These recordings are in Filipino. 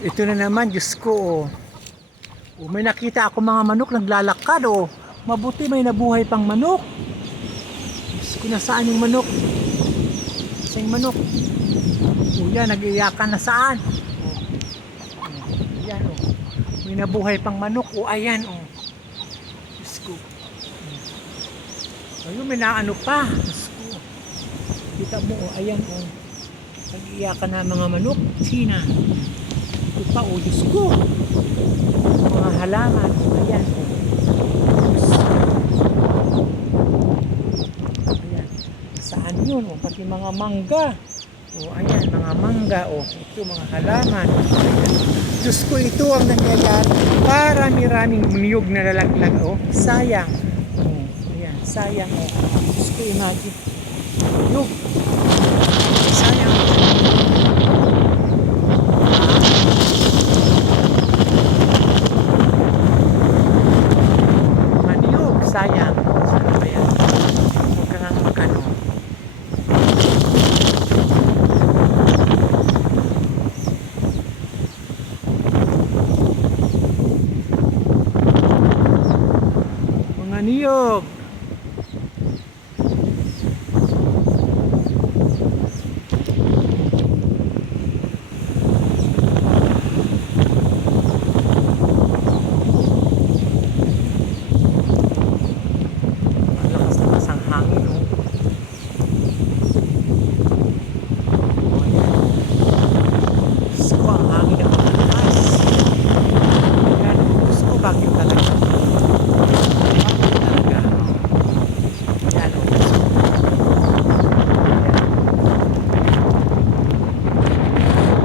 Ito na naman, Diyos ko, oh. Oh, may nakita ako mga manok naglalakad, oh. Mabuti may nabuhay pang manok. Diyos ko, nasaan yung manok? Saan yung manok? Oh, yan, nag-iyakan na saan? Oh, oh, yan, oh. May nabuhay pang manok, oh, ayan, oh. Diyos ko. Ayun, may naano pa. Diyos ko. Kita mo, oh, ayan, oh. Nag-iyakan na mga manok. Sina? Ito pa, oh, Diyos ko. Mga halaman. Ayan, oh. Ayan. Saan yun, oh? Pati mga mangga. Oh, ayan, mga mangga, oh. Ito, mga halaman. Ayan. Diyos ko, ito ang nangyayari. Marami-raming niyog na lalaglag, oh. Sayang. Oh, ayan, sayang, oh. Diyos ko, imagine. Niyog. Sayang. Sayang. Sana ba yan? Huwag ka nga magano. Mga niyog.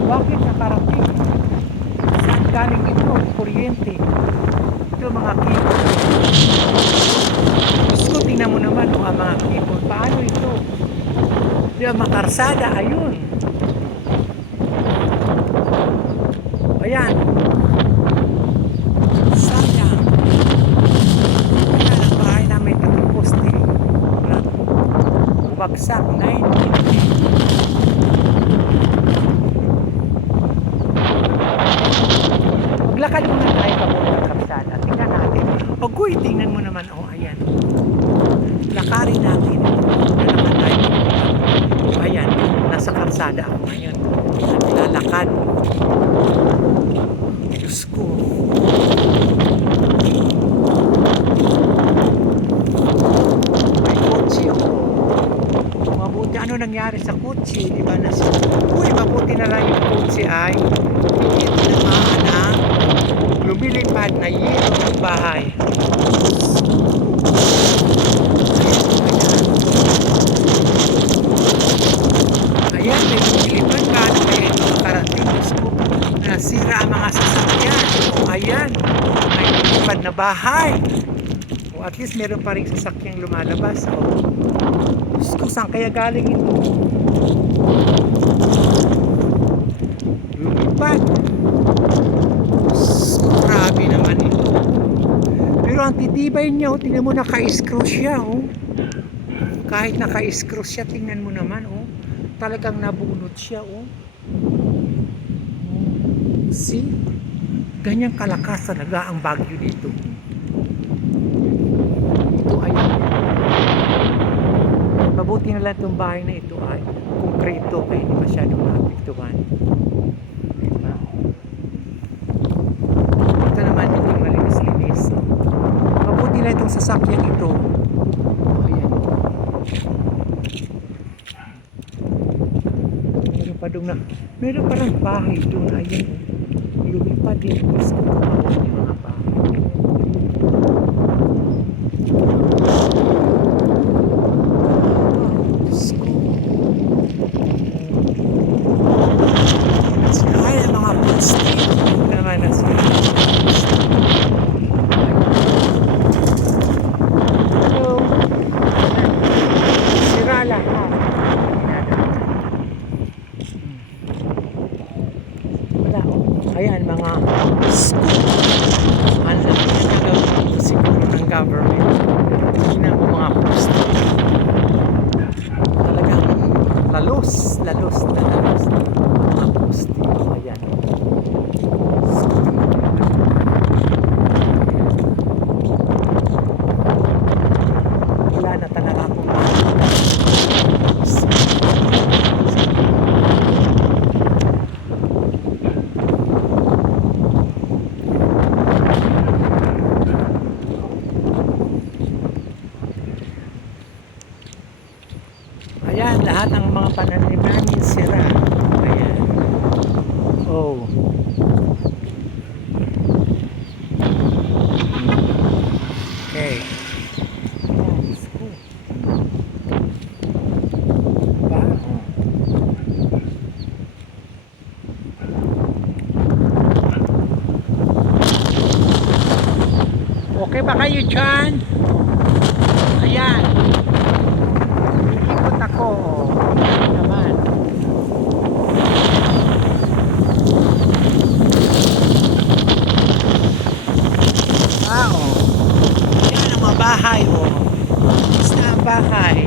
Bakit nakarating? Saan galing ito? Kuryente. Ito mga keyboard. Gusto, tingnan mo naman ang mga keyboard. Paano ito? Di ba makarsada? Ayun. Ayan. Sayang. Ayan ang bahay namin. Tatlong poste. Bumagsak. 950. Maglakad muna tayo papunta ng kapsada. Tingnan natin. Ogoy, tingnan mo naman. Oh, ayan. Lakarin natin. Tingnan naman tayo. Oh, ayan. Nasa kapsada ako ngayon. Naglalakad. Diyos ko. May kotse ako. Mabuti. Ano nangyari sa kotse? Di ba nasa... Uy, mabuti na lang yung kotse ay hindi tinamaan na lumilipad na yelo ng bahay. Ayan, may lumilipad ba? Ano kaya yung mga karating? Nasira ang mga sasakyan. O ayan, may lumilipad na bahay. O at least meron pa rin sasakyang lumalabas. O, Diyos ko, saan kaya galing ito? Lumipad. Grabe naman ito. Pero ang titibay niya, oh, tingnan mo, naka-screw siya, oh. Kahit naka-screw siya, tingnan mo naman, oh. Talagang nabunot siya, oh. See? Ganyang kalakas talaga ang bagyo dito. Ito ay mabuti na lang itong bahay na ito ay konkreto kaya hindi masyadong naapektuhan. Diba? Ito naman itong malinis-linis. Mabuti na itong sasakyan ito. Ayan. Meron pa doon na, meron parang bahay doon. Ayan. Lumipad din. Gusto ko kumawin yung mga bahay. Ay, mga plastic naman na sila. Hello. Sira lahat. Wala, oh. Ayan, mga school. Ang laki na gagawin siguro ng government. Tingnan mo mga plastic. Talagang lalos na lalos. Mga plastic. Ayan. Okay ba kayo dyan? Ayan. Iikot ako. Ayan naman. Ayan ang mga bahay, oh. Isa ang bahay.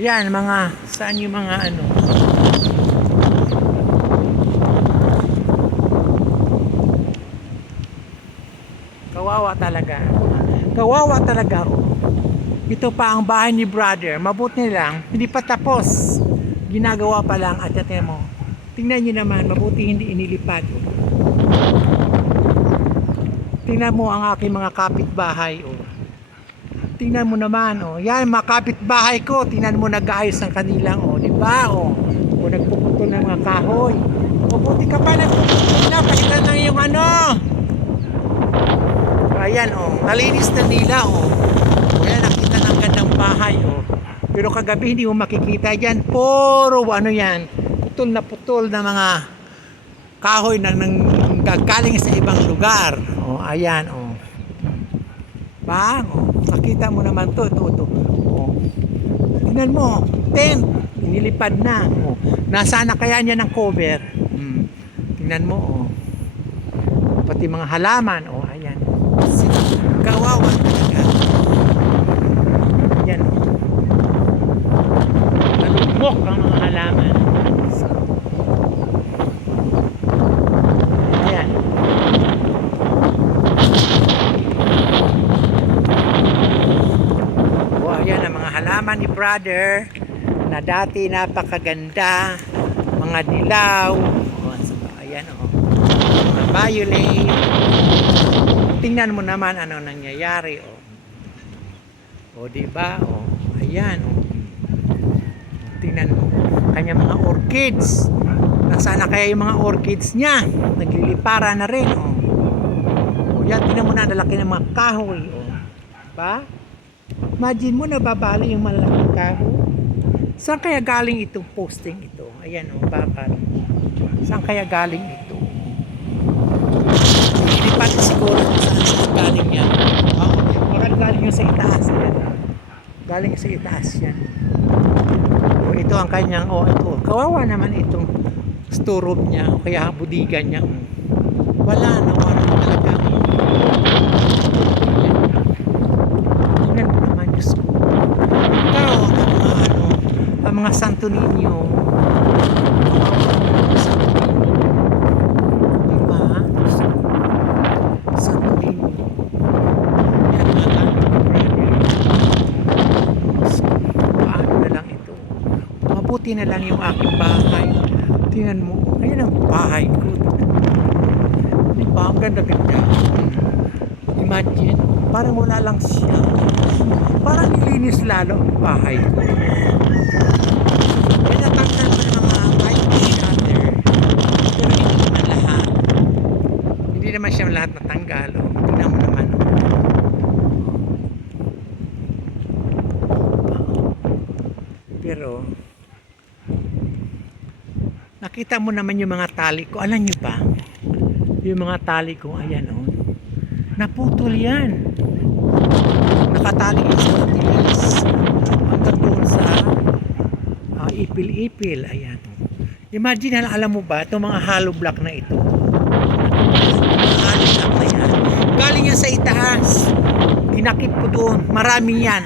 Ayan, mga, saan yung mga ano? Kawawa talaga. Kawawa talaga, oh. Ito pa ang bahay ni brother. Mabuti lang, hindi pa tapos. Ginagawa pa lang at tingnan mo. Tingnan nyo naman, mabuti hindi inilipad. Tingnan mo ang aking mga kapitbahay, oh. Tingnan mo naman, oh. Yan, mga kapitbahay ko. Tingnan mo, nag-aayos ang kanilang, oh. Diba, oh. O nagpuputol ng mga kahoy. Mabuti ka pa, nagpuputol na. Palitan ng yung ano. Ayan, oh. Nalinis na nila, oh. Ayan, nakita ng gandang bahay, oh. Pero kagabi hindi mo makikita dyan. Puro ano yan. Putol na mga kahoy na nanggagaling sa ibang lugar. O, ayan, o. Ba? O, nakita mo naman to. Ito. O. Tingnan mo. Tent. Inilipad na. O. Nasaan na kaya niya ng cover? Tingnan mo, o. Pati mga halaman. O, ayan. Kawawa talaga. Ayan, o. Nalugmok ang mga halaman. Ayan. O, ayan ang mga halaman ni brother na dati napakaganda. Mga dilaw. O, ayan, o. Mga violet. Tingnan mo naman ano nangyayari, o. O, diba? O, ayan, o. Tingnan mo, kanya mga orchids. Nasaan na kaya yung mga orchids niya? Naglilipara na rin, oh. O yan, tingnan mo na, nalaki ng mga kahoy, oh. Ba? Imagine mo, nababali yung malaking kahoy. Saan kaya galing itong posting ito? Ayan, oh, bakal. Saan kaya galing ito? Ilipat siguro kung saan galing yan. Oh, bakal galing yung sa itaas. Yan. Galing sa itaas yan. Ito ang kanyang, ito, kawawa naman itong storeroom niya o kaya budigan niya. Wala talaga. Tingnan mo naman, Diyos ko. Pero ang mga Santo Niño, diba? Santo Niño. Yan mga gamit ng brother. Paano na lang ito? Mabuti na lang yung aking bahay. Tingnan mo, ayan ang bahay ko. Diba? Ang ganda-ganda. Imagine, parang wala lang siya. Parang nilinis lalo ang bahay ko. Kaya natanggal ko ng mga white shutter. Pero hindi naman lahat. Hindi naman siya lahat natanggal. Tingnan mo naman. Pero nakita mo naman yung mga tali ko. Alam nyo ba? Yung mga tali ko, ayan, oh. Naputol yan. Nakatali yan sa tilis. Hanggang doon sa ipil-ipil. Ayan. Imagine, alam mo ba, itong mga hollow block na ito. Hollow block na yan. Galing yan sa itaas. Kinakit ko doon. Marami yan.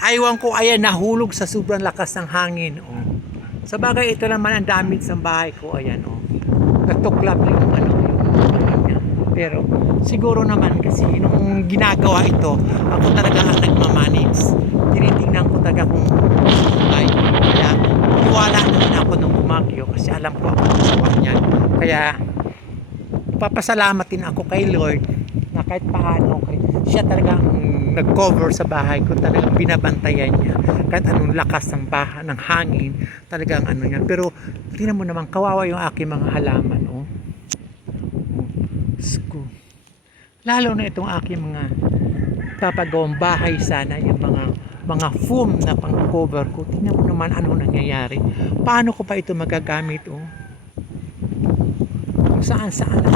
Aywan ko, ayan, nahulog sa sobrang lakas ng hangin, oh. Sa bagay, ito naman ang damage sa bahay ko. Ayan, oh. Natuklap yung ano, yung pero siguro naman kasi nung ginagawa ito, ako talaga ang nagmamanage. Tinitingnan ko talaga kung ay, kaya iwala naman ako nung bumagyo kasi alam ko ako ang gawa niyan. Kaya papasalamat din ako kay Lord na kahit paano siya talagang nag-cover sa bahay ko, talagang binabantayan niya kahit anong lakas ng baha, ng hangin, talagang ano niya. Pero tingnan mo naman, kawawa yung aking mga halaman, oh. Lalo na itong aking mga papagawang bahay sana, yung mga foam na pang cover ko. Tingnan mo naman ano nangyayari. Paano ko pa ito magagamit, oh? saan saan na.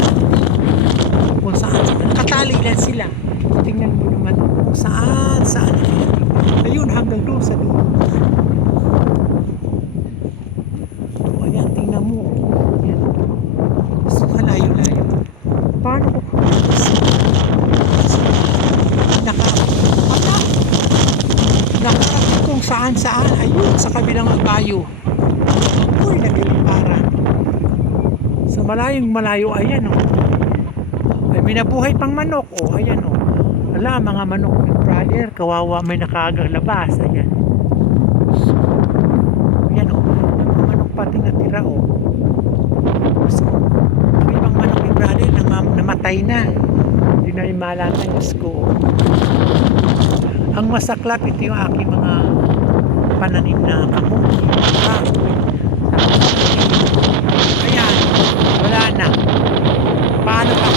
Kung saan saan. Nakatali lang sila. Tingnan mo naman kung saan saan na. Ayun, hanggang doon sa dulo. O, ayan, tingnan mo. Ayan. Gusto ka layo-layo. Paano ko? Nakarating kung saan saan. Ayun, sa kabilang bayo. Uy, nagiliparan. Sa malayong malayo, ayan o. Ay, may nabuhay pang manok o. Ayan o. Wala, mga manok ng brother. Kawawa, may nakagalabas. Ayan. Ayan o. Mga manok pati natira o. So, may ibang manok ng brother namatay na. Hindi na imalatan yung ko. Ang masaklap, ito yung aking mga pananim na kamuti. Ayan, wala na. Paano pa?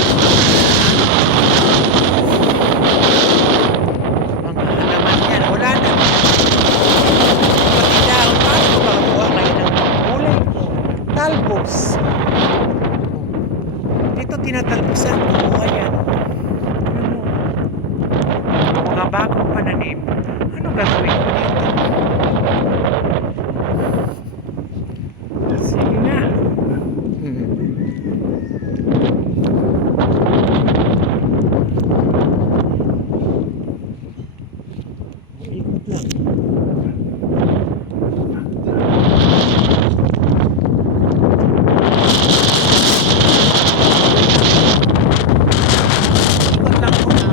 Mga halaman yan, wala na. Pati dahon, paano ko makakuha kayo ng kulay ko? Talbos. Dito tinatalbosan ko, ayan. Mga bagong pananim. Ano gagawin ko dito? Sige na. Ikot lang. Ikot lang muna.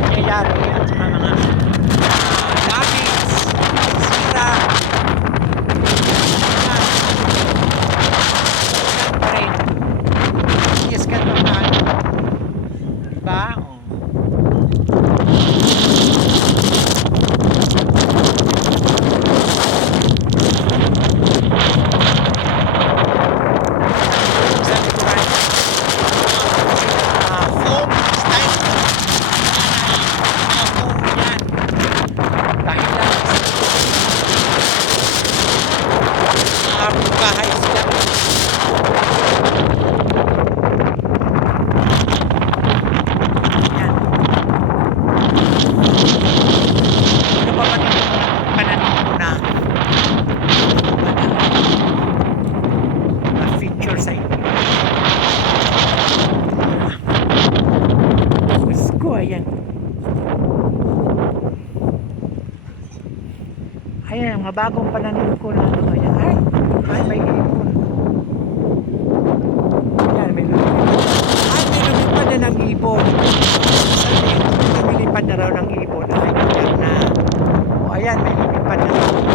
Nangyayari at saka mga rabbits, sira. Yes, ganun pa. Diba? Oh. Sabi ko ba, foam style. Foam yan. Dahil lang sa bahay sila. Sa inyo. Gusto, ayan. Ayan, mga bagong pananim ko na ano, ayan. Ay, may ipon. Ayan, may lumipad. Ay, may lumipad na ng ibon. Sabi, may lumipad na raw ng ibon. Ay, ayan na. O, ayan, may lumipad na ng ibon.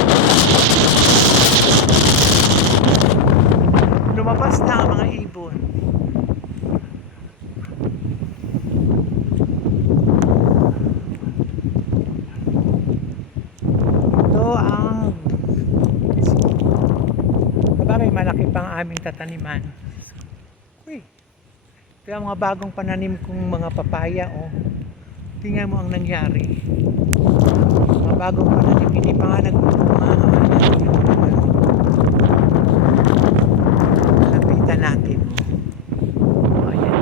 Lumabas na ang mga ibon. Ito ang may malaki pang aming tataniman. Uy, ito ang mga bagong pananim kong mga papaya. Oh. Tingnan mo ang nangyari. Mga bagong pananim, hindi pa nga nagpupunga. Lapitan natin. Ayan.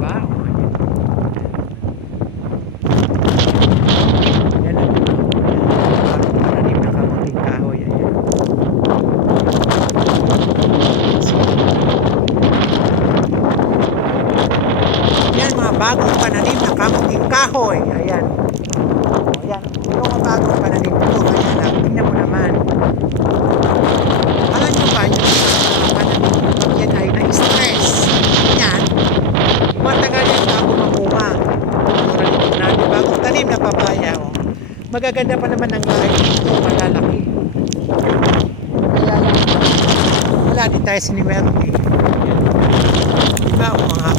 Wow. Ayan. Pananim na kamuting kahoy. Ayan. Bagong pananim na kamuting kahoy. Ayan. O, ayan. Ito ang bagong pananim ko. Ayan lang. Tingnan mo naman. Alam nyo ba yung pananim ko pag yan ay na-stress? Yan. Matagal yan bago mamunga. Bagong tanim na papaya. O. Magaganda pa naman ang lahat. Ito malalaki. Kaya lang. Wala din tayo siniwerte. Diba o mga